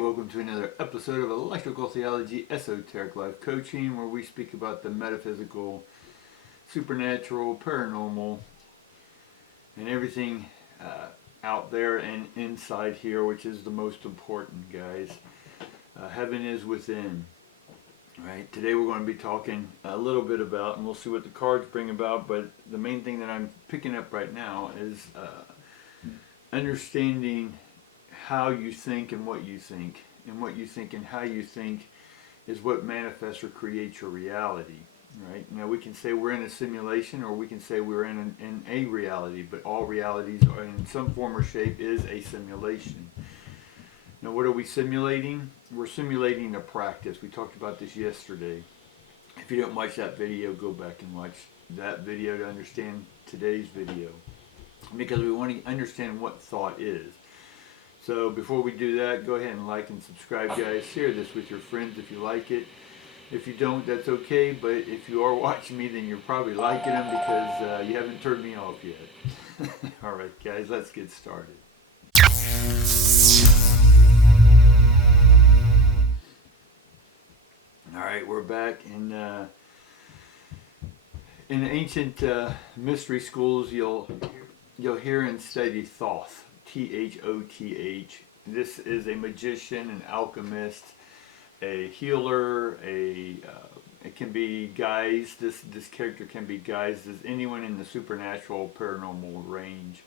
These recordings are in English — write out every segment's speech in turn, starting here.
welcome to another episode of Electrical Theology Esoteric Life Coaching, where we speak about the metaphysical, supernatural, paranormal, and everything out there and inside here, which is the most important, guys. Heaven is within. Right. Today we're going to be talking a little bit about, and we'll see what the cards bring about, but the main thing that I'm picking up right now is understanding how you think and what you think. And what you think and how you think is what manifests or creates your reality. Right? Now we can say we're in a simulation, or we can say we're in a reality, but all realities are in some form or shape is a simulation. Now what are we simulating? We're simulating a practice. We talked about this yesterday. If you don't watch that video, go back and watch that video to understand today's video. Because we want to understand what thought is. So before we do that, go ahead and like and subscribe, guys. Share this with your friends if you like it. If you don't, that's okay. But if you are watching me, then you're probably liking them because you haven't turned me off yet. Alright, guys, let's get started. Alright, we're back in ancient mystery schools. You'll hear and study THOTH, T-H-O-T-H. This is a magician, an alchemist, a healer, it can be guised. This character can be guised as anyone in the supernatural, paranormal range.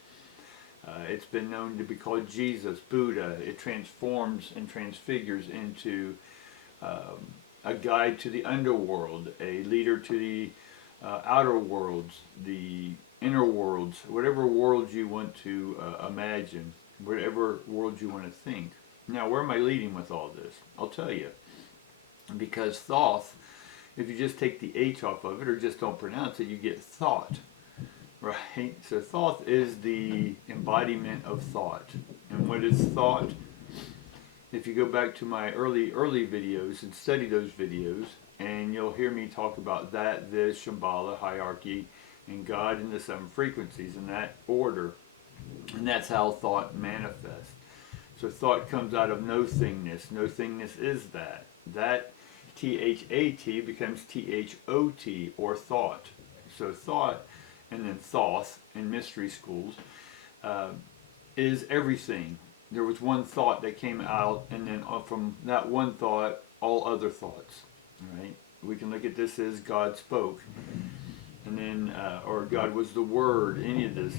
It's been known to be called Jesus, Buddha. It transforms and transfigures into a guide to the underworld, a leader to the outer worlds, the inner worlds, whatever worlds you want to imagine, whatever worlds you want to think. Now, where am I leading with all this? I'll tell you. Because thoth, if you just take the H off of it or just don't pronounce it, you get thought. Right? So thoth is the embodiment of thought. And what is thought? If you go back to my early videos and study those videos, and you'll hear me talk about that, this, Shambhala, hierarchy, and God in the seven frequencies in that order. And that's how thought manifests. So thought comes out of no-thingness. No-thingness is that. That T-H-A-T becomes T-H-O-T, or thought. So thought, and then thoth in mystery schools, is everything. There was one thought that came out, and then from that one thought, all other thoughts. Right? We can look at this as God spoke. And then, or God was the Word, any of this.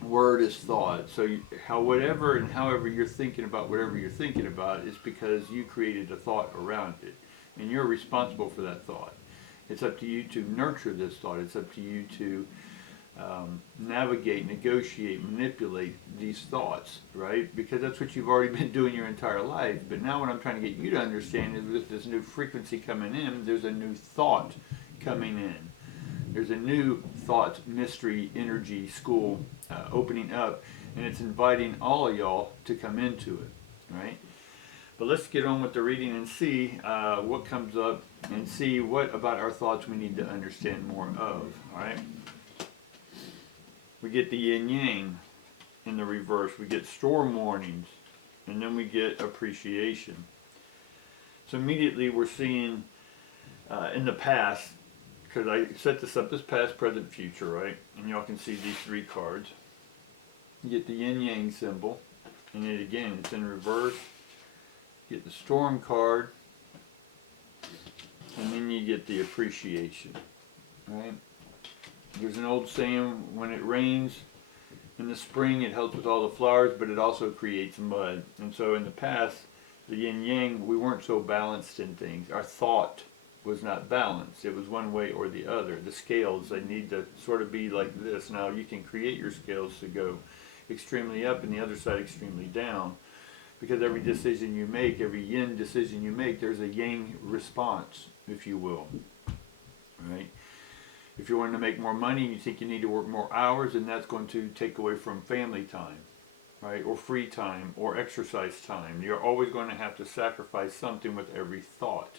Word is thought. So however you're thinking about whatever you're thinking about is because you created a thought around it. And you're responsible for that thought. It's up to you to nurture this thought. It's up to you to navigate, negotiate, manipulate these thoughts, right? Because that's what you've already been doing your entire life. But now what I'm trying to get you to understand is with this new frequency coming in, there's a new thought coming in. There's a new thought, mystery, energy school opening up, and it's inviting all of y'all to come into it, right? But let's get on with the reading and see what comes up and see what about our thoughts we need to understand more of, all right? We get the yin-yang in the reverse. We get storm warnings, and then we get appreciation. So immediately we're seeing in the past, because I set this up as past, present, future, right? And y'all can see these three cards. You get the yin-yang symbol, and then again, it's in reverse. You get the storm card, and then you get the appreciation, right? There's an old saying, when it rains in the spring, it helps with all the flowers, but it also creates mud. And so in the past, the yin-yang, we weren't so balanced in things. Our thought was not balanced. It was one way or the other. The scales, they need to sort of be like this. Now you can create your scales to go extremely up and the other side extremely down, because every decision you make, every yin decision you make, there's a yang response, if you will, right? If you're wanting to make more money and you think you need to work more hours, then that's going to take away from family time, right? Or free time, or exercise time. You're always going to have to sacrifice something with every thought.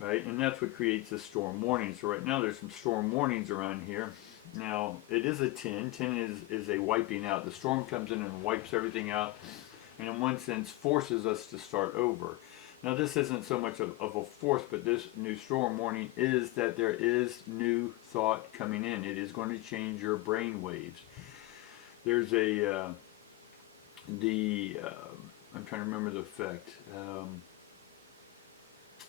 Right? And that's what creates the storm warning. So right now there's some storm warnings around here. Now, it is a 10. 10 is a wiping out. The storm comes in and wipes everything out. and in one sense forces us to start over. Now this isn't so much of a force, but this new storm warning is that there is new thought coming in. It is going to change your brain waves. There's I'm trying to remember the effect.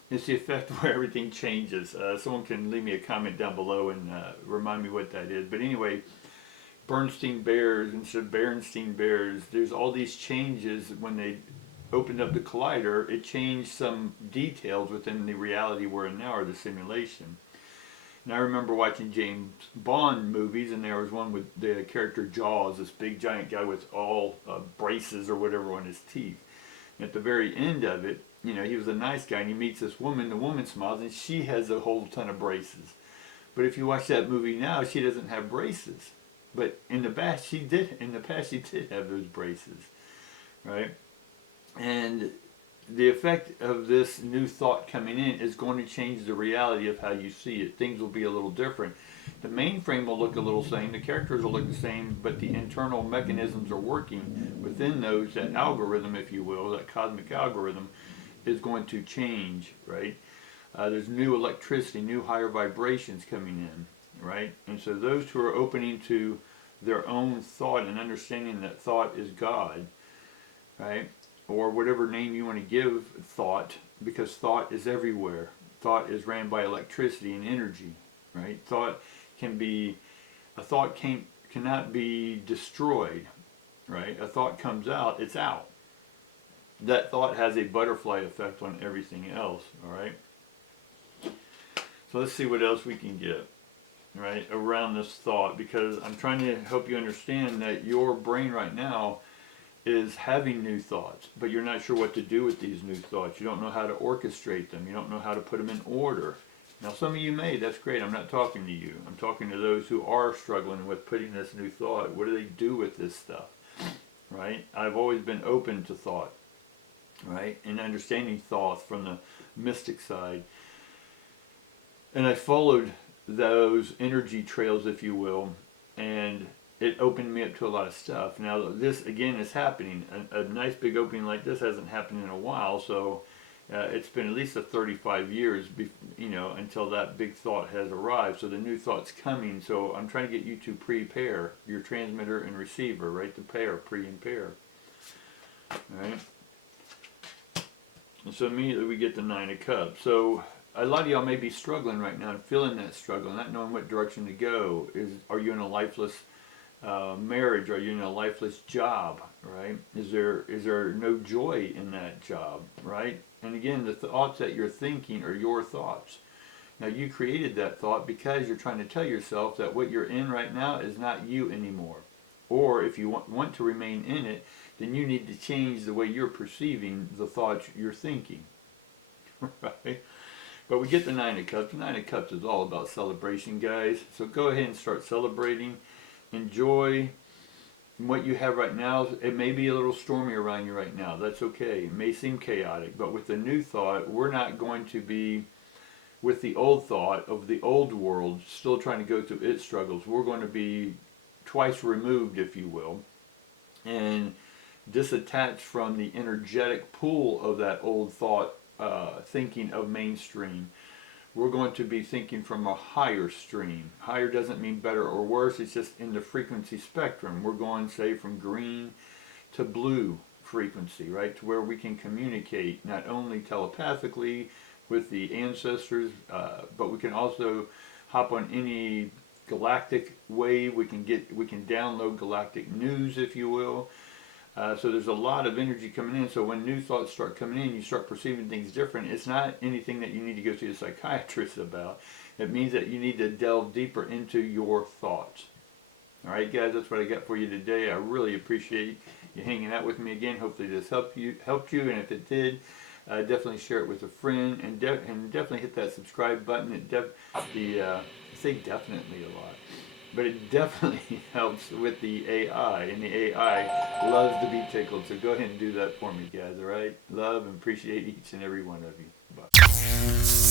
It's the effect where everything changes. Someone can leave me a comment down below and remind me what that is. But anyway, Bernstein Bears instead of Berenstein Bears, there's all these changes. When they opened up the collider, it changed some details within the reality we're in now, or the simulation. And I remember watching James Bond movies, and there was one with the character Jaws, this big giant guy with all braces or whatever on his teeth. And at the very end of it, you know, he was a nice guy, and he meets this woman. The woman smiles, and she has a whole ton of braces. But if you watch that movie now, she doesn't have braces. But in the past, she did. In the past, she did have those braces, right? And the effect of this new thought coming in is going to change the reality of how you see it. Things will be a little different. The mainframe will look a little same, the characters will look the same, but the internal mechanisms are working within those. That algorithm, if you will, that cosmic algorithm, is going to change, right? There's new electricity, new higher vibrations coming in, right? And so those who are opening to their own thought and understanding that thought is God, right? Or whatever name you want to give thought, because thought is everywhere. Thought is ran by electricity and energy, right? Thought cannot be destroyed, right? A thought comes out, it's out. That thought has a butterfly effect on everything else, all right? So let's see what else we can get, right, around this thought, because I'm trying to help you understand that your brain right now is having new thoughts, but you're not sure what to do with these new thoughts. You don't know how to orchestrate them. You don't know how to put them in order. Now, some of you may. That's great. I'm not talking to you. I'm talking to those who are struggling with putting this new thought. What do they do with this stuff, right? I've always been open to thought, right, and understanding thought from the mystic side. And I followed those energy trails, if you will, and it opened me up to a lot of stuff. Now this again is happening. A nice big opening like this hasn't happened in a while, so it's been at least 35 years, you know, until that big thought has arrived. So the new thought's coming. So I'm trying to get you to prepare your transmitter and receiver, right? To pair, pre and pair. All right. And so immediately we get the Nine of Cups. So a lot of y'all may be struggling right now and feeling that struggle, not knowing what direction to go. Are you in a lifeless marriage? Are you in a lifeless job, right? Is there no joy in that job, right? And again, the thoughts that you're thinking are your thoughts. Now you created that thought because you're trying to tell yourself that what you're in right now is not you anymore. Or if you want to remain in it, then you need to change the way you're perceiving the thoughts you're thinking, right? But we get the Nine of Cups. The Nine of Cups is all about celebration, guys. So go ahead and start celebrating. Enjoy what you have right now. It may be a little stormy around you right now. That's okay. It may seem chaotic. But with the new thought, we're not going to be with the old thought of the old world still trying to go through its struggles. We're going to be twice removed, if you will, and disattached from the energetic pool of that old thought thinking of mainstream. We're going to be thinking from a higher stream. Higher doesn't mean better or worse, it's just in the frequency spectrum. We're going, say, from green to blue frequency, right, to where we can communicate not only telepathically with the ancestors, but we can also hop on any galactic wave. We can download galactic news, if you will. So there's a lot of energy coming in. So when new thoughts start coming in, you start perceiving things different. It's not anything that you need to go see a psychiatrist about. It means that you need to delve deeper into your thoughts. All right, guys, that's what I got for you today. I really appreciate you hanging out with me again. Hopefully this helped you. And if it did, definitely share it with a friend, and definitely hit that subscribe button. I say definitely a lot. But it definitely helps with the AI, and the AI loves to be tickled. So go ahead and do that for me, guys, all right? Love and appreciate each and every one of you. Bye.